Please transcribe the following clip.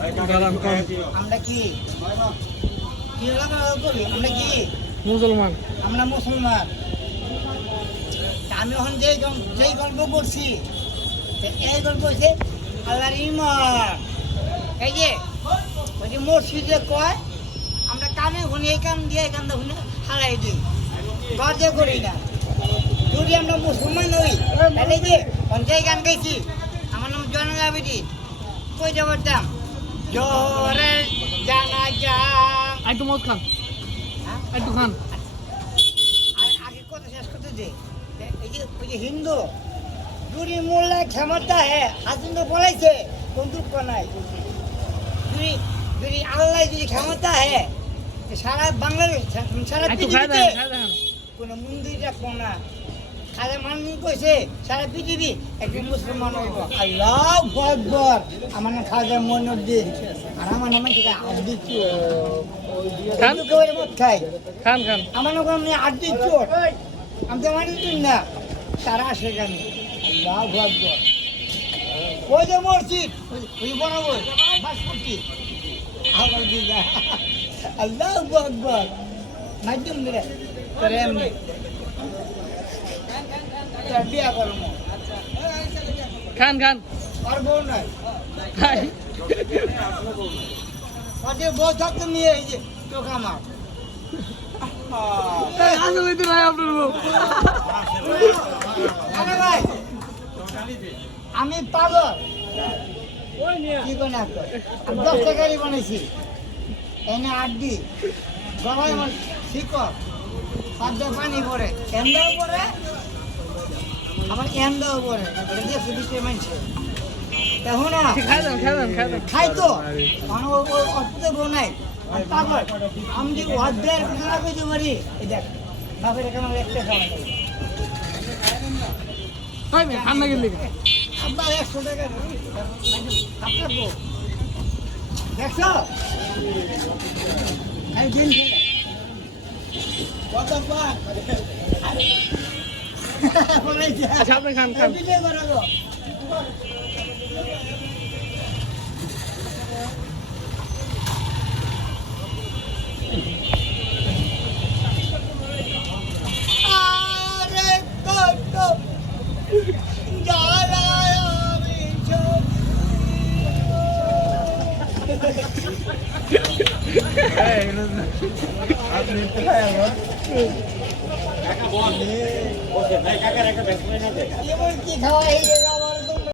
আমরা কি আমরা কি মুসলমান, আমরা মুসলমান। আমি এখন যেই গল্প করছি এই গল্প হচ্ছে আল্লাহর ইমান। এই যে ওই যে মসজিদে কয় আমরা কানে শুনি, এই কান দিয়ে এই কানটা শুনে হারাই দিই, গর্জে করি না। যদি আমরা মুসলমান হই তাহলে যে পঞ্চায়েত গান গাইছি, আমার নাম জয়নাল আবেদিন, কই যাবতাম জোরে জানা যা একটু মদ খান, একটু খান। আগে কথা শেষ করতে দে। ওই যে হিন্দু যদি মোল্লা ক্ষমতা হ্যাঁ হাসিন তো বলাইছে বন্দুক নাই, যদি আল্লাহ যদি ক্ষমতা হ্যাঁ সারা বাংলাদেশ সারা পৃথিবীতে কোনো মন্দির রাখবো না। খাজা মাননি কইছে সারা পৃথিবী একজন মুসলমান হইব। আল্লাহু আকবার। আমার নাম খাজা মঈনুদ্দিন, আর আমার নাম কি আব্দুল চোর। মদ খাই খান খান। আমার নাম আমি আব্দুল চোর, আমি তো মানি না। তারা আসে কেন? আল্লাহু আকবার। ওই যে মসজিদ ওই বরাবর বাসপট্টি আল্লাহু আকবার। মাধ্যম দিলে তোরে এমনি বিয়া করবো। খান খান। আর বউ নাই, খাই। ওদের বউ থাকতে নিয়ে এই যে চোখ আমার। আসলে তো নাই আপনার বউ। আরে ভাই আমি পাগল কি করে না, আমি 10 টাকারই বানাইছি। এনে আড্ডি গলায় আমার শিকড়, পাঁচটা পানি পরে, এন্দাও পরে, আবার এন্দাও পরে। এটা দিয়ে সুবিধে মানছে দেখো না, খাই দেন খাই দেন খাই দেন। খাই তো মানে অর্থ বনাই পাগল। আমি যে অর্ধেক খানা পেতে পারি, এই দেখ বাপের এখানে আমার একটা খাওয়া নেই। খান না গেলে আব্বা 100 টাকা আপনার বউ দেখছো এই দিন কত পাক। আচ্ছা আপনি খান খান। ভিডিও করো গো। আরে কত জ্বালায় আমি আপনি কি খাওয়া